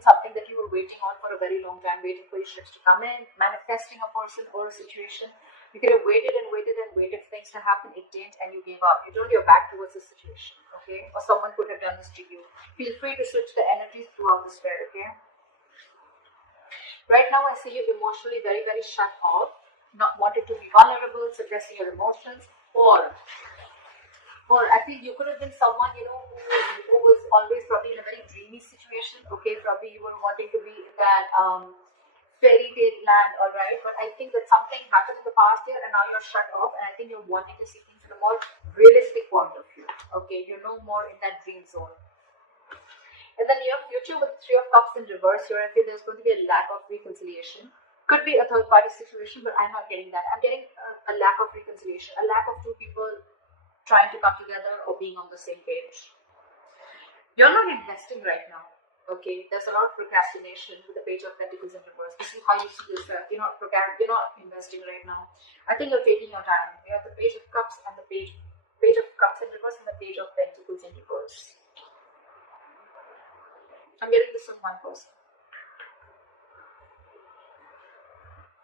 been something that you were waiting on for a very long time, waiting for your ships to come in, manifesting a person or a situation. You could have waited and waited and waited for things to happen. It didn't, and you gave up. You turned your back towards the situation, okay? Or someone could have done this to you. Feel free to switch the energies throughout this spread, okay? Right now, I see you emotionally very, very shut off, not wanting to be vulnerable, suppressing your emotions, or I think you could have been someone, you know, who was always probably in a very dreamy situation, okay? Probably you were wanting to be in that fairy tale land, all right? But I think that something happened in the past year and now you're shut off, and I think you're wanting to see things from a more realistic point of view, okay? You're no more in that dream zone. In the near future, with Three of Cups in reverse here, I feel there's going to be a lack of reconciliation. Could be a third-party situation, but I'm not getting that. I'm getting a lack of reconciliation, a lack of two people trying to come together or being on the same page. You're not investing right now, okay? There's a lot of procrastination with the Page of Pentacles in reverse. This is how you see yourself. You're not investing right now. I think you're taking your time. You have the Page of Cups and the Page of Cups in reverse and the Page of Pentacles in reverse. I'm getting this from one person.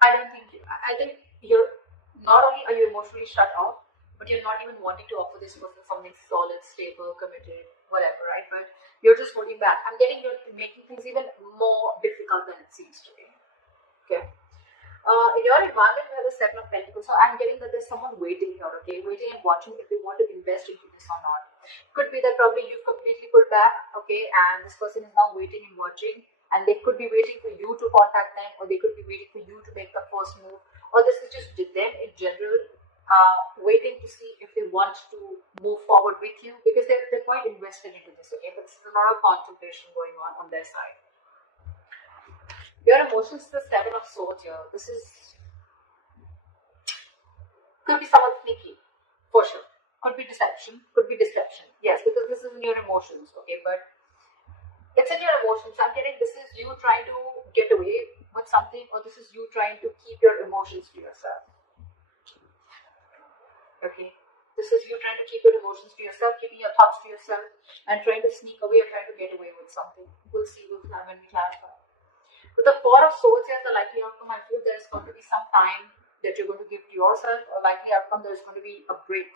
I think you're not only are you emotionally shut off, but you're not even wanting to offer this person something solid, stable, committed, whatever, right? But you're just holding back. I'm getting you're making things even more difficult than it seems to be. Okay. In your environment, you have the Seven of Pentacles. So I'm getting that there's someone waiting here, okay? Waiting and watching if they want to invest into this or not. Could be that probably you've completely pulled back, okay? And this person is now waiting and watching. And they could be waiting for you to contact them, or they could be waiting for you to make the first move. Or this is just them in general, waiting to see if they want to move forward with you, because they're quite invested into this, okay? But there's a lot of contemplation going on their side. Your emotions, the Seven of Swords here. This could be someone sneaky, for sure. Could be deception. Yes, because this is in your emotions, okay? But it's in your emotions. I'm getting this is you trying to get away with something, or this is you trying to keep your emotions to yourself. Okay, this is you trying to keep your emotions to yourself, keeping your thoughts to yourself, and trying to sneak away or trying to get away with something. We'll see when we clarify. With the Four of Swords here, the likely outcome, I feel there's going to be some time that you're going to give to yourself, or likely outcome there's going to be a break.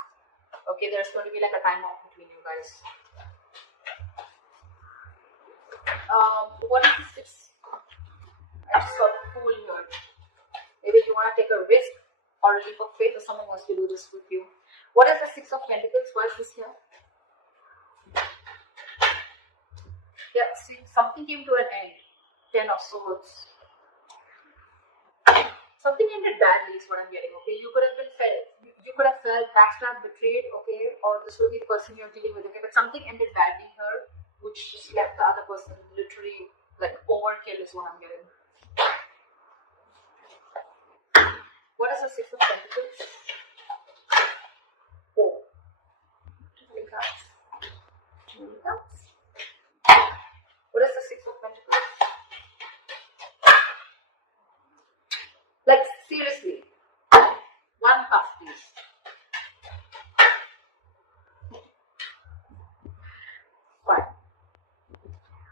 Okay, there's going to be like a time off between you guys. What is this? I just got a Fool here. Maybe you want to take a risk or a leap of faith, or someone wants to do this with you. What is the Six of Pentacles? Why is this here? Yeah, see, something came to an end. Ten of Swords. Something ended badly is what I'm getting, okay? You could have felt backstabbed, betrayed, okay? Or this will be the person you're dealing with, okay? But something ended badly here, which just left the other person literally like overkill is what I'm getting. What is the Six of Pentacles? Oh. Too many cards. What is the Six of Pentacles? Like, seriously. One card, please. Fine.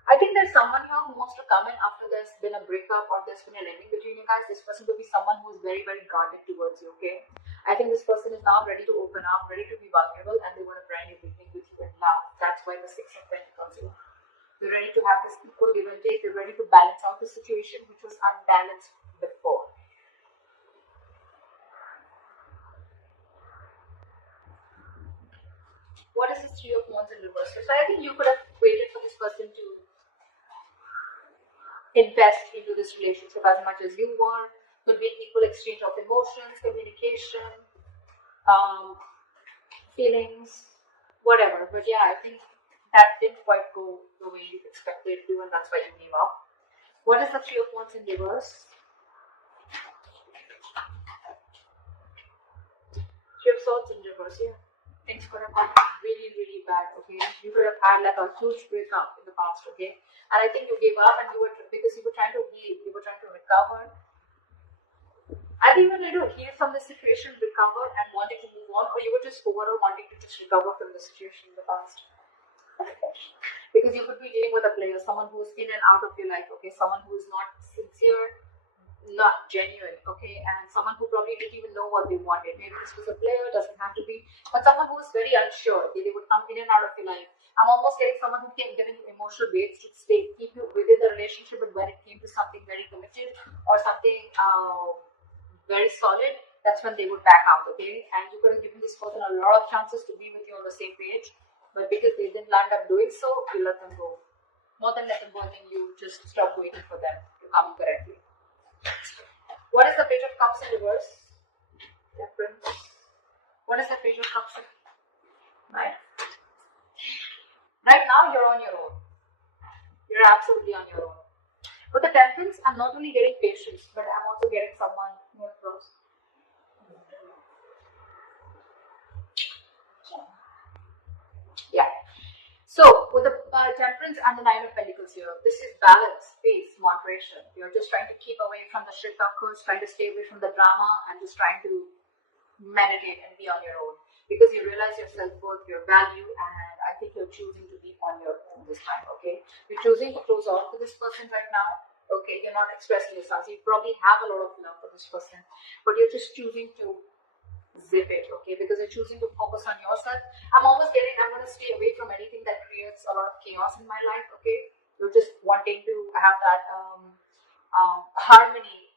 I think there's someone here who wants to come in after there's been a breakup or there's been an ending between you guys. This person will be someone who is very, very guarded towards you, okay? I think this person is now ready to open up, ready to be vulnerable, and they want a brand new beginning with you in love. That's why the Six of Pentacles is. They're ready to have this equal give and take. They're ready to balance out the situation which was unbalanced before. What is this Three of Wands in reverse? So I think you could have waited for this person to invest into this relationship as much as you were. Could be an equal exchange of emotions, communication, feelings, whatever. But yeah, I think that didn't quite go the way you expected it to, and that's why you gave up. What is the Three of Wands in reverse? Three of Swords in reverse, yeah. Things could have gone really, really bad, okay? You could have had like a huge breakup in the past, okay? And I think you gave up and because you were trying to heal, you were trying to recover. I think you were trying to heal from the situation, recover and wanting to move on, or you were just overall wanting to just recover from the situation in the past. Because you could be dealing with a player, someone who's in and out of your life, okay, someone who is not sincere, not genuine, okay, and someone who probably didn't even know what they wanted. Maybe this was a player, doesn't have to be, but someone who is very unsure. They would come in and out of your life. I'm almost getting someone who came giving you emotional weights to stay, keep you within the relationship, but when it came to something very committed or something very solid, that's when they would back out, okay? And you could have given this person a lot of chances to be with you on the same page, but because they didn't land up doing so, you let them go. More than let them go, I think you just stop waiting for them to come correctly. What is the Page of Cups in reverse? Temperance. What is the Page of Cups in? Right? Right now, you're on your own. You're absolutely on your own. With the Temperance, I'm not only getting patience, but I'm also getting someone more close. Yeah. So, with the Temperance and the Nine of Pentacles here, this is balance, peace, moderation. You're just trying to keep away from the shit talkers, trying to stay away from the drama, and just trying to meditate and be on your own. Because you realize your self-worth, your value, and I think you're choosing to be on your own this time, okay? You're choosing to close off to this person right now, okay? You're not expressing yourself. You probably have a lot of love for this person, but you're just choosing to zip it, okay? Because you're choosing to focus on yourself. I'm almost getting, I'm going to stay away from anything that creates a lot of chaos in my life, okay? You're just wanting to have that harmony.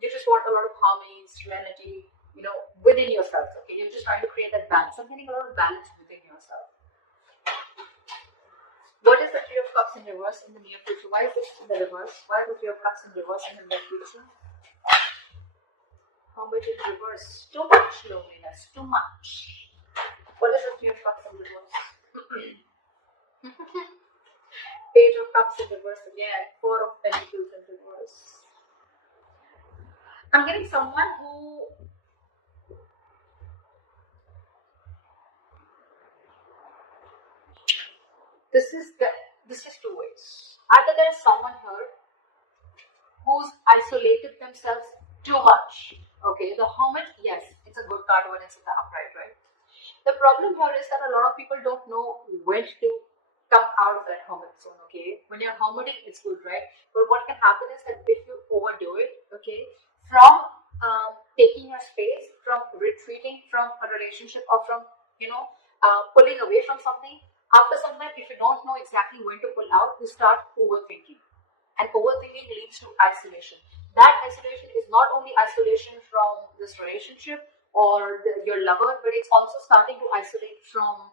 You just want a lot of harmony, serenity, you know, within yourself, okay? You're just trying to create that balance. I'm getting a lot of balance within yourself. What is the Three of Cups in reverse in the near future? Why is this in the reverse? Why is the Three of Cups in reverse in the near future? But in reverse, too much loneliness, too much. What is the Three of Cups in reverse? Page of Cups in reverse again. Four of Pentacles in reverse. I'm getting someone who this is two ways. Either there is someone here who's isolated themselves too much. Okay, the Hermit, yes, it's a good card when it's in the upright, right? The problem here is that a lot of people don't know when to come out of that Hermit zone, okay? When you're hermiting, it's good, right? But what can happen is that if you overdo it, okay, from taking your space, from retreating from a relationship or from, pulling away from something, after some time, if you don't know exactly when to pull out, you start overthinking. And overthinking leads to isolation. That isolation is not only isolation from this relationship or your lover, but it's also starting to isolate from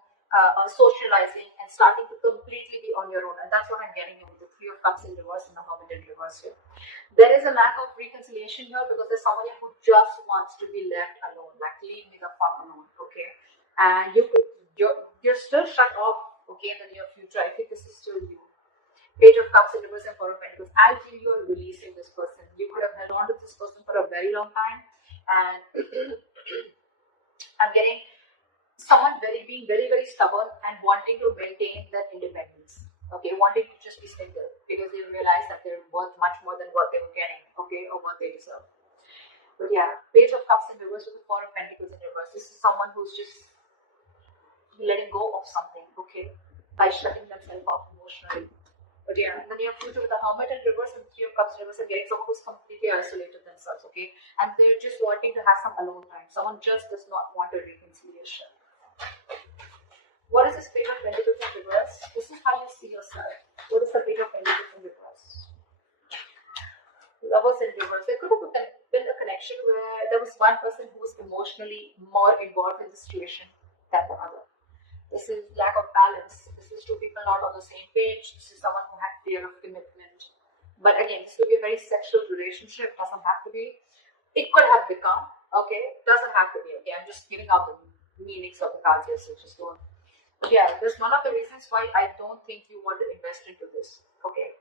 socializing and starting to completely be on your own. And that's what I'm getting here with the Three of Cups in reverse and the Hermit in reverse here. There is a lack of reconciliation here because there's someone who just wants to be left alone, like leave me the fuck alone, okay? And you're still shut off, okay, in the near future. I think this is still you. Page of Cups in reverse and Four of Pentacles. I feel you are releasing this person. You could have held on to this person for a very long time, and I'm getting someone being very, very stubborn and wanting to maintain that independence. Okay, wanting to just be single because they realize that they're worth much more than what they were getting, okay, or what they deserve. But yeah, Page of Cups in reverse with the Four of Pentacles in reverse. This is someone who's just letting go of something, okay, by shutting themselves off emotionally. But yeah, in the near future with the Hermit in reverse and Three of Cups in reverse, and getting someone who's completely isolated themselves, okay? And they're just wanting to have some alone time. Someone just does not want a reconciliation. What is this Page of Pentacles in reverse? This is how you see yourself. What is the Page of Pentacles in reverse? Lovers in reverse. There could have been a connection where there was one person who was emotionally more involved in the situation than the other. This is lack of balance. This is two people not on the same page. This is someone who had fear of commitment. But again, this could be a very sexual relationship. Doesn't have to be. It could have become. Okay, doesn't have to be. Okay, I'm just giving out the meanings of the cards here, so just don't. But yeah, there's one of the reasons why I don't think you want to invest into this. Okay.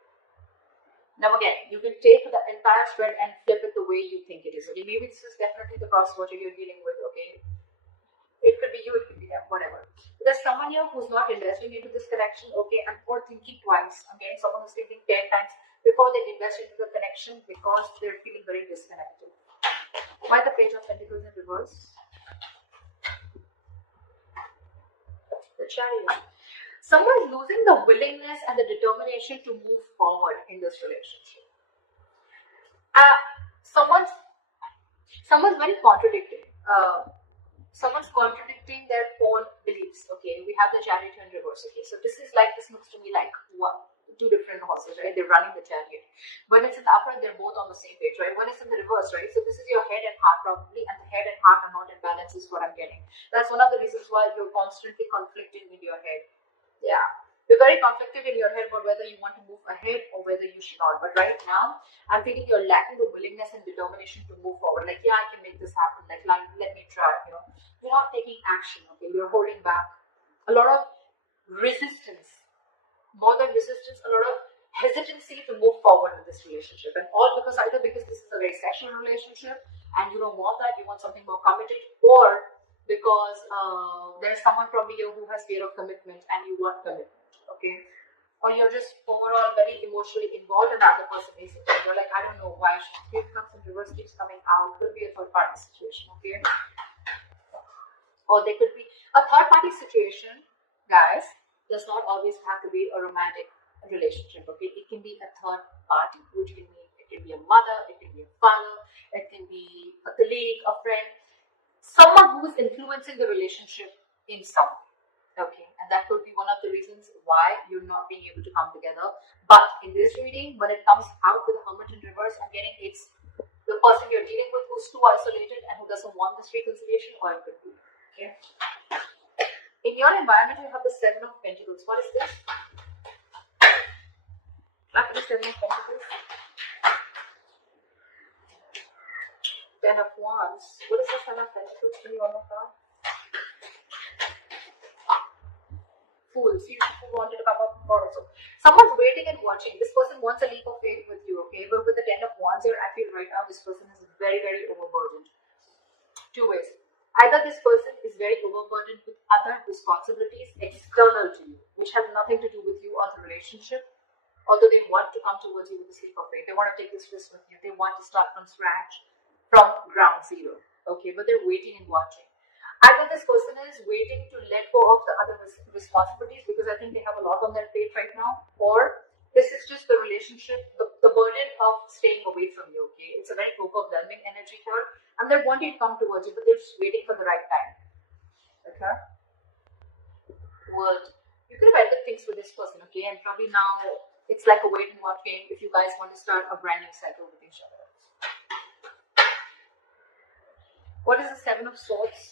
Now again, you can take the entire spread and flip it the way you think it is. Okay, maybe this is definitely the crossword you're dealing with. Okay. It could be you, it could be them, whatever. There's someone here who's not investing into this connection, okay, and or thinking twice. I'm getting someone who's thinking 10 times before they invest into the connection because they're feeling very disconnected. Why the Page of Pentacles in reverse? The Chariot. Someone's losing the willingness and the determination to move forward in this relationship. Someone's very contradicting. Someone's contradicting their own beliefs. Okay, we have the chariot in reverse. Okay, so this looks to me like two different horses, right? They're running the chariot. When it's in the upright, they're both on the same page, right? When it's in the reverse, right? So this is your head and heart probably, and the head and heart are not in balance is what I'm getting. That's one of the reasons why you're constantly conflicting in your head. Yeah, you're very conflicted in your head about whether you want to move ahead or whether you should not. But right now, I'm feeling you're lacking the willingness and determination to move forward. Like, yeah, I can make this happen. Like let me try. You're not taking action. Okay, you're holding back. A lot of resistance, more than resistance, a lot of hesitancy to move forward with this relationship, and all because either because this is a very sexual relationship and you don't want that, you want something more committed, or because there's someone probably here who has fear of commitment and you want commitment, okay? Or you're just overall very emotionally involved and the other person isn't. You're like, I don't know why Spirit comes in reverse keeps coming out. Could be a third party situation, okay? Or there could be a third party situation, guys. Does not always have to be a romantic relationship, okay? It can be a third party, which can mean it can be a mother, it can be a father, it can be a colleague, a friend, someone who is influencing the relationship in some way, okay? And that could be one of the reasons why you're not being able to come together. But in this reading, when it comes out with the Hermit in reverse, I'm getting it's the person you're dealing with who's too isolated and who doesn't want this reconciliation, or it could be, okay? In your environment, you have the Seven of Pentacles. What is this? After the Seven of Pentacles. Ten of Wands. What is the Seven of Pentacles? Can you one more card? Fool. See, who wanted to come up for also. Someone's waiting and watching. This person wants a leap of faith with you, okay? But with the Ten of Wands here, I feel right now this person is very, very overburdened. Two ways. Either this person is very overburdened with other responsibilities external to you, which have nothing to do with you or the relationship, although they want to come towards you with a leap of faith. They want to take this risk with you. They want to start from scratch, from ground zero, okay? But they're waiting and watching. Either this person is waiting to let go of the other responsibilities because I think they have a lot on their plate right now, or this is just the relationship, the burden of staying away from you, okay? It's a very overwhelming energy here, and they're wanting to come towards you, but they're just waiting for the right time, okay? World. You could have ended things with this person, okay? And probably now it's like a wait and watch game if you guys want to start a brand new cycle with each other. What is the Seven of Swords?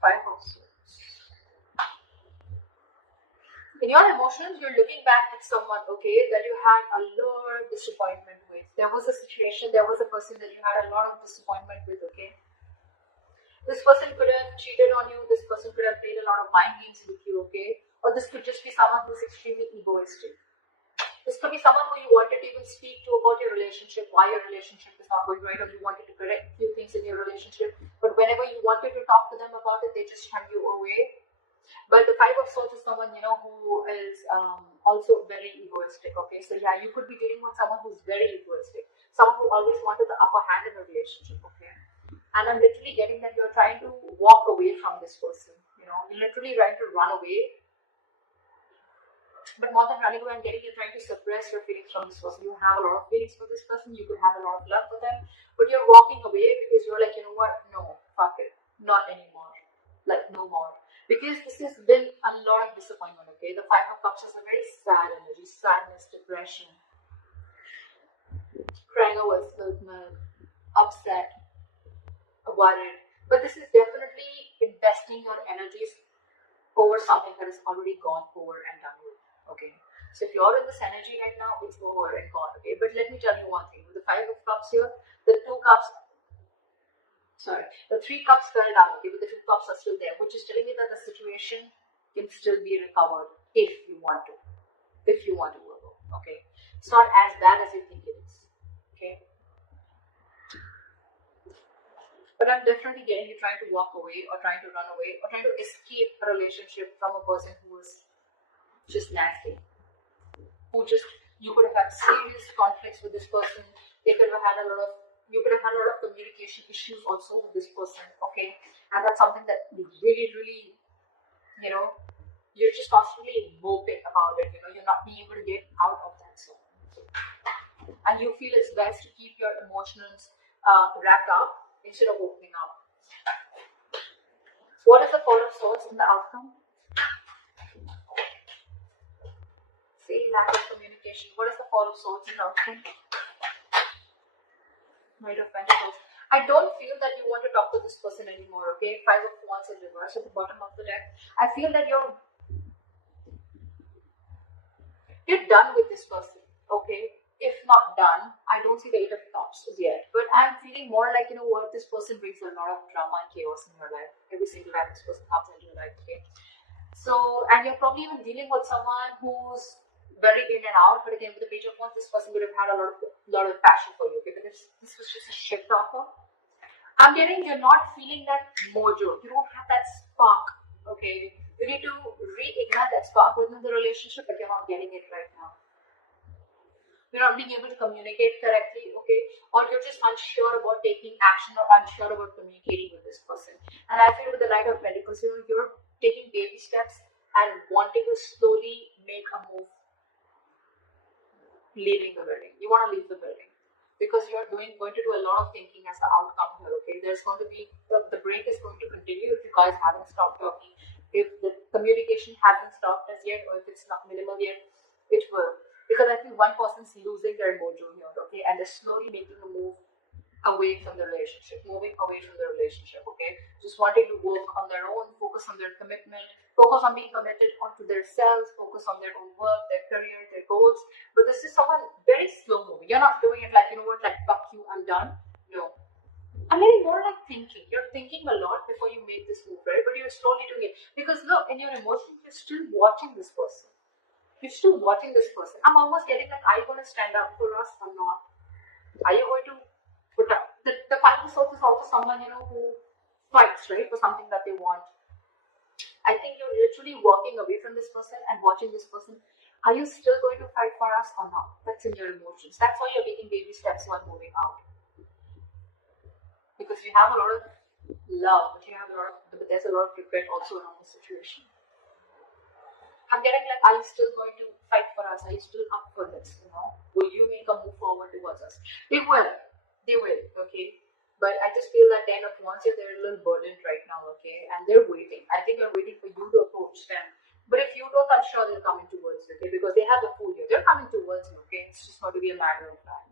Five of Swords. In your emotions, you're looking back at someone, okay, that you had a lot of disappointment with. There was a situation, there was a person that you had a lot of disappointment with, okay? This person could have cheated on you, this person could have played a lot of mind games with you, okay? Or this could just be someone who's extremely egoistic. This could be someone who you wanted to even speak to about your relationship, why your relationship is not going right, or you wanted to correct a few things in your relationship, but whenever you wanted to talk to them about it, they just turn you away. But the Five of Swords is someone, who is also very egoistic, okay? So yeah, you could be dealing with someone who's very egoistic, someone who always wanted the upper hand in a relationship, okay? And I'm literally getting that you're trying to walk away from this person, you're literally trying to run away. But more than running away, I'm getting you're trying to suppress your feelings from this person. You have a lot of feelings for this person, you could have a lot of love for them, but you're walking away because you're like, you know what, no, fuck it, not anymore, like no more. Because this has been a lot of disappointment, okay? The Five of Cups is a very sad energy, sadness, depression, crying over spilled milk, upset, worried. But this is definitely investing your energies over something that is already gone over and done with, okay? So if you're in this energy right now, it's over and gone, okay? But let me tell you one thing. With the Five of Cups here, the Three Cups fell down, okay? But the Two Cups are still there, which is telling me that the situation can still be recovered if you want to. If you want to, Virgo, okay? It's not as bad as you think it is, okay? But I'm definitely getting you trying to walk away or trying to run away or trying to escape a relationship from a person who is just nasty, who just, you could have had serious conflicts with this person. They could have had a lot of, you could have had a lot of communication issues also with this person, okay? And that's something that really, really, you know, you're just constantly moping about it, you know, you're not being able to get out of that zone. And you feel it's best to keep your emotions wrapped up instead of opening up. What is the Four of Swords in the outcome? See, lack of communication. What is the Four of Swords in the outcome? Knight of Pentacles. I don't feel that you want to talk to this person anymore, okay? Five of Wands in reverse at the bottom of the deck. I feel that you're done with this person, okay? If not done, I don't see the Eight of Cups yet. But I'm feeling more like, you know what, this person brings a lot of drama and chaos in your life. Every single time this person comes into your life, okay? So, and you're probably even dealing with someone who's very in and out. But again, with the Page of Wands, this person would have had a lot of passion for you, okay? But this was just a shit talker. I'm getting you're not feeling that mojo. You don't have that spark, okay? You need to reignite that spark within the relationship, but you're not getting it right now. You're not being able to communicate correctly, okay? Or you're just unsure about taking action or unsure about communicating with this person. And I feel with the Knight of Pentacles, you know, you're taking baby steps and wanting to slowly make a move, leaving the building. You want to leave the building because you're going to do a lot of thinking as the outcome here, okay? There's going to be, the break is going to continue if you guys haven't stopped talking. If the communication hasn't stopped as yet, or if it's not minimal yet, it will. Because I think one person's losing their mojo here, okay? And they're slowly making a move away from the relationship, moving away from the relationship, okay? Just wanting to work on their own, focus on their commitment, focus on being committed onto themselves, focus on their own work, their career, their goals. But this is someone very slow moving. You're not doing it like, you know what, like, fuck you, I'm done. No. I'm getting more like thinking. You're thinking a lot before you make this move, right? But you're slowly doing it. Because look, in your emotions, you're still watching this person. You're still watching this person. I'm almost getting like, are you going to stand up for us or not? Are you going to put up? The Five of Swords is also someone, you know, who fights, right, for something that they want. I think you're literally walking away from this person and watching this person. Are you still going to fight for us or not? That's in your emotions. That's why you're taking baby steps while moving out. Because you have a lot of love, but there's a lot of regret also around the situation. I'm getting like, are you still going to fight for us? Are you still up for this? You know, will you make a move forward towards us? They will, okay. But I just feel that 10 of Wands, they're a little burdened right now, okay, and they're waiting. I think they're waiting for you to approach them. But if you don't, I'm sure they're coming towards you, okay, because they have the Fool here. They're coming towards you, okay. It's just going to be a matter of time.